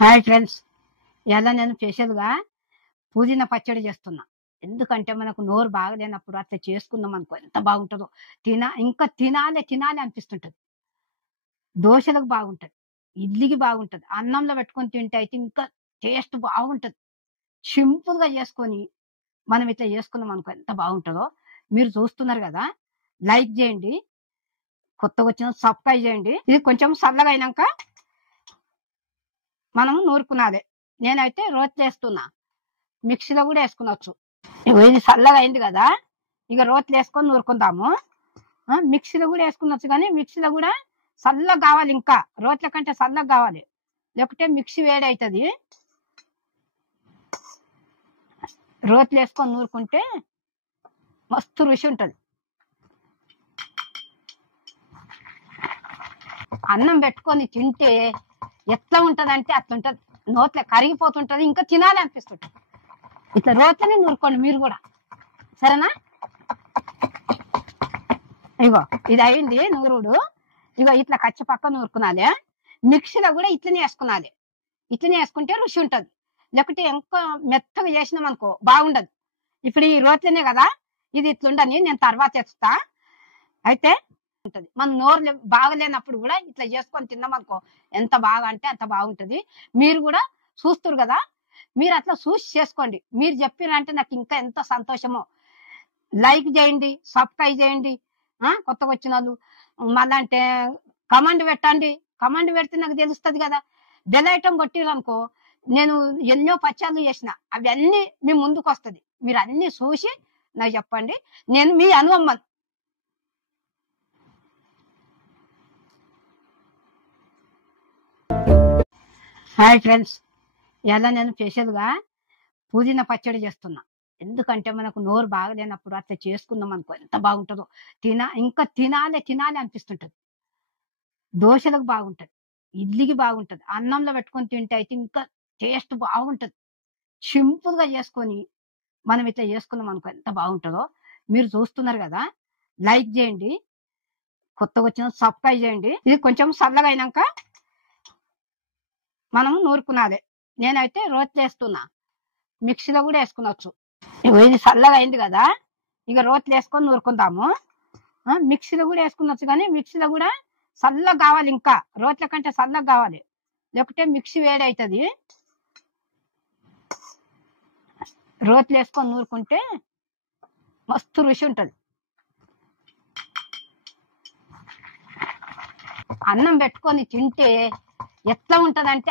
Hi friends, ఇలా నేను స్పెషల్గా పుదీనా పచ్చడి చేస్తున్నా. ఎందుకంటే మనకు నోరు బాగలేనప్పుడు అట్లా చేసుకుందాం అనుకో ఎంత బాగుంటుందో. ఇంకా తినాలి తినాలి అనిపిస్తుంటది. దోశలకు బాగుంటది, ఇడ్లీకి బాగుంటది, అన్నంలో పెట్టుకొని తింటే అయితే ఇంకా టేస్ట్ బాగుంటది. సింపుల్గా చేసుకొని మనం ఇట్లా చేసుకున్నాం అనుకో ఎంత బాగుంటుందో. మీరు చూస్తున్నారు కదా, లైక్ చేయండి, కొత్తగా వచ్చిన సబ్స్క్రైబ్ చేయండి. ఇది కొంచెం చల్లగా అయినాక మనం నూరుకున్నది. నేనైతే రోట్లో వేస్తున్నా, మిక్సీలో కూడా వేసుకునొచ్చు. ఇగో ఇది చల్లగా అయింది కదా, ఇక రోట్లో వేసుకొని నూరుకుందాము. మిక్సీలో కూడా వేసుకునొచ్చు, కానీ మిక్సీలో కూడా చల్లగా కావాలి, ఇంకా రోట్ల కంటే చల్లగా కావాలి, లేకపోతే మిక్సీ వేడి అవుతుంది. రోట్లు వేసుకొని నూరుకుంటే మస్తు రుచి ఉంటుంది. అన్నం పెట్టుకొని తింటే ఎట్లా ఉంటది అంటే అట్లా ఉంటది, నోట్లో కరిగిపోతుంటది, ఇంకా తినాలి అనిపిస్తుంటది. ఇట్లా రోట్లనే నూరుకోండి మీరు కూడా, సరేనా? ఇగో ఇది అయింది నూరుడు. ఇగో ఇట్లా కచ్చి పక్క నూరుకున్నాలి. మిక్సీలో కూడా ఇట్లనే వేసుకున్నాలి. ఇట్లనే వేసుకుంటే రుచి ఉంటుంది, లేకపోతే ఇంకా మెత్తగా చేసినాం అనుకో బాగుండదు. ఇప్పుడు ఈ రోట్లనే కదా, ఇది ఇట్లుండని నేను తర్వాత వేస్తా. అయితే ఉంటుంది, మన నోరు బాగలేనప్పుడు కూడా ఇట్లా చేసుకొని తిన్నాం అనుకో ఎంత బాగా అంటే అంత బాగుంటది. మీరు కూడా చూస్తారు కదా, మీరు అట్లా చూసి చేసుకోండి. మీరు చెప్పినంటే నాకు ఇంకా ఎంత సంతోషమో. లైక్ చేయండి, సబ్స్క్రైబ్ చేయండి. కొత్తగా వచ్చిన వాళ్ళు మళ్ళా అంటే కమెంట్ పెట్టండి. కమెంట్ పెడితే నాకు తెలుస్తుంది కదా. బెల్ ఐటమ్ కొట్టిరనుకో, నేను ఎన్నో పచ్చళ్ళు చేసిన అవన్నీ మీ ముందుకు వస్తుంది. మీరు అన్ని చూసి నాకు చెప్పండి, నేను మీ అనుభవం. హాయ్ ఫ్రెండ్స్, ఇలా నేను స్పెషల్గా పుదీనా పచ్చడి చేస్తున్నా. ఎందుకంటే మనకు నోరు బాగలేనప్పుడు అట్లా చేసుకుందాం అనుకో ఎంత బాగుంటుందో. ఇంకా తినాలి తినాలి అనిపిస్తుంటది. దోశలకు బాగుంటది, ఇడ్లీకి బాగుంటది, అన్నంలో పెట్టుకొని తింటే అయితే ఇంకా టేస్ట్ బాగుంటది. సింపుల్గా చేసుకొని మనం ఇట్లా చేసుకున్నాం అనుకో ఎంత బాగుంటుందో. మీరు చూస్తున్నారు కదా, లైక్ చేయండి, కొత్తగా వచ్చిన సబ్స్క్రైబ్ చేయండి. ఇది కొంచెం చల్లగా అయినాక మనం నూరుకున్నది. నేనైతే రోట్లో వేస్తున్నా, మిక్సీలో కూడా వేసుకునొచ్చు. ఇగో ఇది చల్లగా అయింది కదా, ఇక రోట్లు వేసుకొని నూరుకుందాము. మిక్సీలో కూడా వేసుకునొచ్చు, కానీ మిక్సీలో కూడా చల్లగా కావాలి, ఇంకా రోట్ల కంటే చల్లగా కావాలి, లేకపోతే మిక్సీ వేడి అవుతుంది. రోట్లు వేసుకొని నూరుకుంటే మస్తు రుచి ఉంటుంది. అన్నం పెట్టుకొని తింటే ఎట్లా ఉంటదంటే